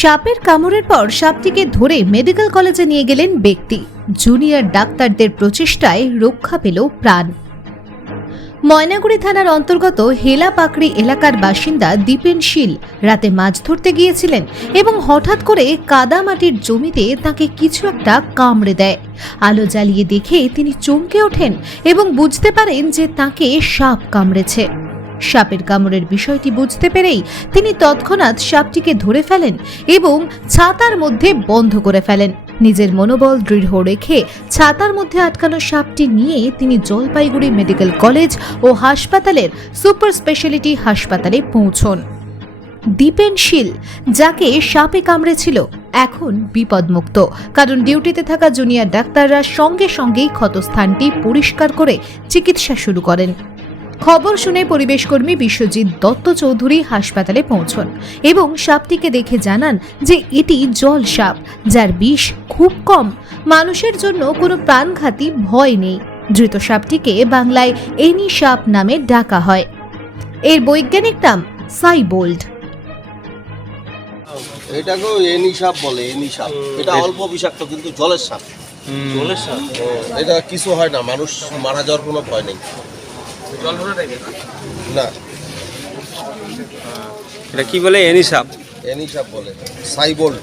সাপের কামড়ের পর সাপটিকে ধরে মেডিকেল কলেজে নিয়ে গেলেন ব্যক্তি। জুনিয়র ডাক্তারদের প্রচেষ্টায় রক্ষা পেল প্রাণ। ময়নাগুড়ি থানার অন্তর্গত হেলাপাকড়ি এলাকার বাসিন্দা দীপেন শীল রাতে মাছ ধরতে গিয়েছিলেন এবং হঠাৎ করে কাদামাটির জমিতে তাকে কিছু একটা কামড়ে দেয়। আলো জ্বালিয়ে দেখে তিনি চমকে ওঠেন এবং বুঝতে পারেন যে তাকে সাপ কামড়েছে। সাপের কামড়ের বিষয়টি বুঝতে পেরেই তিনি তৎক্ষণাৎ সাপটিকে ধরে ফেলেন এবং ছাতার মধ্যে বন্ধ করে ফেলেন। নিজের মনোবল দৃঢ় রেখে ছাতার মধ্যে আটকানো সাপটি নিয়ে তিনি জলপাইগুড়ি মেডিকেল কলেজ ও হাসপাতালের সুপার স্পেশালিটি হাসপাতালে পৌঁছন। দীপেন শীল, যাকে সাপে কামড়েছিল, এখন বিপদমুক্ত, কারণ ডিউটিতে থাকা জুনিয়র ডাক্তাররা সঙ্গে সঙ্গেই ক্ষতস্থানটি পরিষ্কার করে চিকিৎসা শুরু করেন। খবর শুনে পরিবেশকর্মী বিশ্বজিৎ দত্ত চৌধুরী হাসপাতালে পৌঁছন এবং সাপটিকে দেখে জানান যে এটি জল সাপ, যার বিষ খুব কম। মানুষের জন্য কোনো প্রাণঘাতী ভয় নেই। ধৃত সাপটিকে বাংলায় এনি সাপ নামে ডাকা হয়। এর বৈজ্ঞানিক নাম সাইবোল্ড। এটাকেও এনি সাপ বলে। এনি সাপ এটা অল্প বিষাক্ত, কিন্তু জলের সাপ। জলের সাপ এটা কিছু হয় না, মানুষ মারা যাওয়ার কোনো ভয় নেই। জল ভরে থাকে না, এটা কি বলে? এনি সাপ। এনি সাপ বলে, সাইবোল্ড।